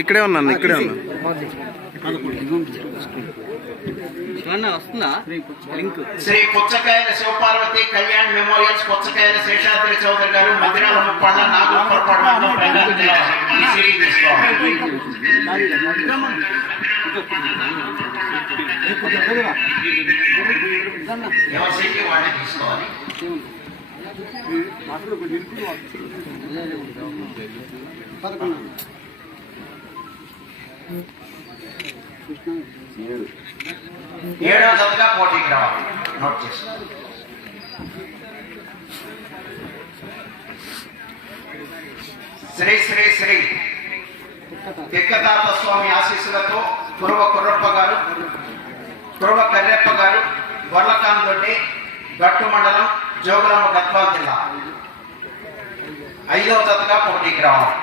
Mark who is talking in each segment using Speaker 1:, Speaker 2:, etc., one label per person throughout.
Speaker 1: ఇక్కడే ఉన్నాను ఇక్కడే ఉన్నాను
Speaker 2: వస్తుందా?
Speaker 3: శ్రీ పుచ్చకాయల శివపార్వతి కళ్యాణ్ మెమోరియల్స్ పుచ్చకాయల శేషాద్రి చౌదరి గారు మధిరాల ముప్పండ నాగూర్ పొరపాటు ప్రకాశం జిల్లా ఈ సిరీ తీసుకోవాలి. ఎవరి సీట్లు వాళ్ళే తీసుకోవాలి? ఏడవ జతగా పోటీకి రావాలి నోట్ చేసుకో శ్రీ శ్రీ శ్రీ. తిక్కతాత స్వామి ఆశీస్సులతో కురవ కుర్రప్ప గారు కురవ కర్రెప్ప గారు గొర్లకాందొడ్డి గట్టు మండలం జోగులమ్మ గద్వాల్ జిల్లా. ఐదవ జతగా పోటీకి రావాలి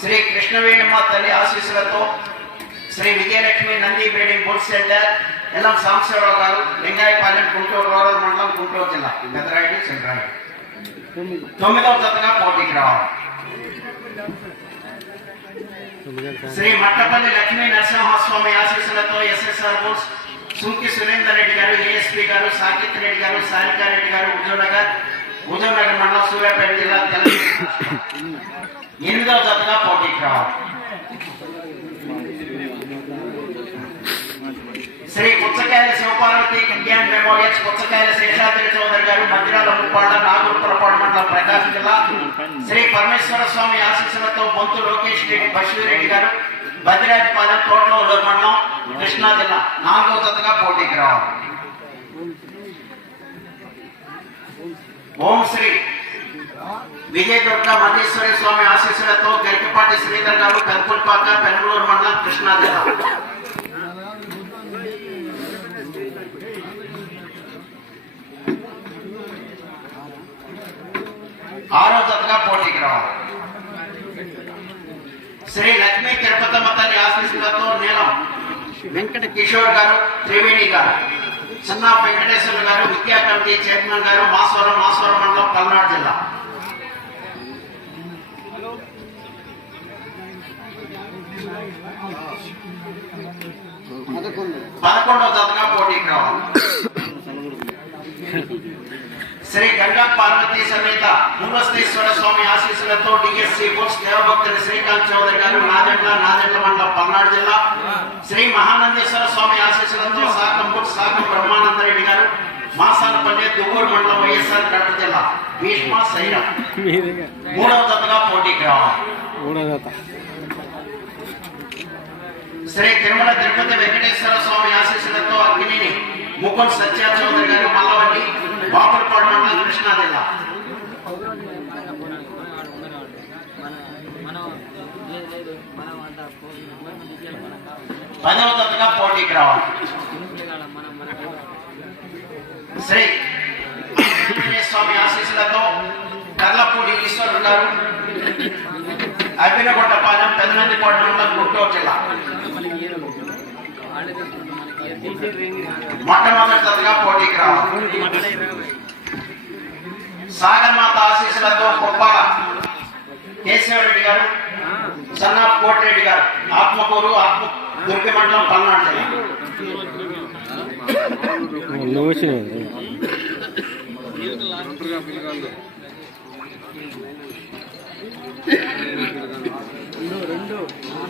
Speaker 3: శ్రీ కృష్ణవేణమ్మ తల్లి ఆశీస్సులతో Shri Vijayalakshmi Nandi breeding bull centre Ellam Sambasivarao గారు లింగాయపాలెం గుంటూరు రూరల్ మండలం గుంటూరు జిల్లా పెద్దరాయుడు చంద్రాయుడు. తొమ్మిదవ జతగా పోటీకి రావాలి శ్రీ మట్టపల్లి లక్ష్మీ నరసింహస్వామి ఆశీస్సులతో ఎస్ఎస్ఆర్ బోస్ సుంకి సురేందర్ రెడ్డి గారు ఏఎస్పీ గారు సాకిత్ రెడ్డి గారు సారికా రెడ్డి గారు ఉజ్జనగర్ ఉజ్జనగర్ మండలం సూర్యాపేట జిల్లా తెలంగాణ ఎనిమిదవ జతగా పోటీకి రావాలి శ్రీ పుచ్చకాయల శివపార్వతి కళ్యాణ్ పుచ్చకాయల శేషాద్రి చౌదరి గారు మధ్యరాల ముప్పాడ నాగూర్పురపాడు మండలం ప్రకాశం జిల్లా శ్రీ పరమేశ్వర స్వామి ఆశీస్సులతో బొంతు లోకేష్ రెడ్డి బషీరెడ్డి గారు బద్రాజపాలెం తోటలో మండలం కృష్ణా జిల్లా. నాలుగో జతగా పోటీకి రావాలి ఓం శ్రీ విజయదుర్గ మల్లేశ్వరి స్వామి ఆశీస్సులతో గరికపాటి శ్రీధర్ గారు కల్పుల్పాక పెనమలూరు మండలం కృష్ణా జిల్లా. ఆరో జతగా పోటీకి రావాలి. శ్రీ లక్ష్మీ తిరుపతమ్మ తల్లి ఆశీస్సులతో నీలం వెంకట కిషోర్ గారు త్రివేణి గారు చిన్న వెంకటేశ్వర గారు విద్యా కమిటీ చైర్మన్ గారు మాసవరం మాసవరం మండలం పల్నాడు జిల్లా. పదకొండవ జతగా పోటీకి రావాలి. శ్రీ గంగా పార్వతీ సమేత పూర్వస్తేశ్వర స్వామి ఆశీస్సులతో డిఎస్సి బుక్స్ దేవభక్తులు శ్రీకాంత్ చౌదరి గారు నాదెండ్ల నాదెండ్ల మండలం పల్నాడు జిల్లా. శ్రీ మహానందేశ్వర స్వామి ఆశీస్సులతో సాకం బుక్స్ సాకం బ్రహ్మానంద రెడ్డి గారు మాసాలపల్లి దువ్వూరు మండలం వైఎస్ఆర్ కడప జిల్లా భీష్మ సైరం మూడవ జతగా పోటీకి రావాలి శ్రీ తిరుమల తిరుపతి వెంకటేశ్వర స్వామి ఆశీస్సులతో అగ్నిని ముప్పటి సత్య చౌదరి గారు మల్లవల్లి బాపులపాడు మండలం కృష్ణా జిల్లా పదవ తరగతిగా పోటీకి రావాలి. శ్రీ స్వామి ఆశీస్సులతో కర్లపూడి ఈశ్వరుడు గారు అబ్బినగొట్టపాలెం పెదనందిపాడు మండలం గుంటూరు జిల్లా. మొట్టమొదటిగా పోటీకి రావాలి సాగర్ మాత ఆశీస్సులతో గొప్పగా కేశవరెడ్డి గారు సన్నా కోటిరెడ్డి గారు ఆత్మకూరు ఆత్మ దుర్గి మండలం పల్నాడు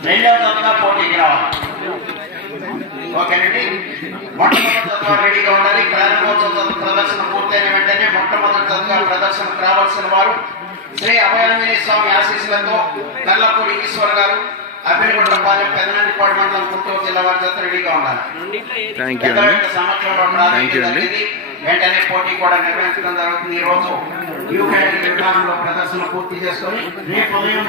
Speaker 3: రెండవ తరగతి పోటీకి రావాలి ఓకేనండి? మొట్టమొదటి తత్వ రెడీగా ఉండాలి. ప్రారంభోత్సవ ప్రదర్శన పూర్తయిన వెంటనే మొట్టమొదటి తత్వ ప్రదర్శనకు రావాల్సిన వారు శ్రీ అభయాంజనేయ స్వామి ఆశీస్సులతో కర్లపూడి ఈశ్వర్ గారు అబ్బినగుండ్రపాలెం పెదనండిపాడు మండలం గుంటూరు జిల్లా వారి జత రెడీగా ఉండాలి.
Speaker 1: థ్యాంక్ యూ
Speaker 3: పెద్దల
Speaker 1: అండి.
Speaker 3: యొక్క సమక్షంలో
Speaker 1: Thank you అండి.
Speaker 3: జరిగింది. వెంటనే పోటీ కూడా నిర్వహించడం జరుగుతుంది. ఈ రోజు యూ కేటగిరీ విభాగంలో ప్రదర్శన పూర్తి చేసుకొని రేపు ఉదయం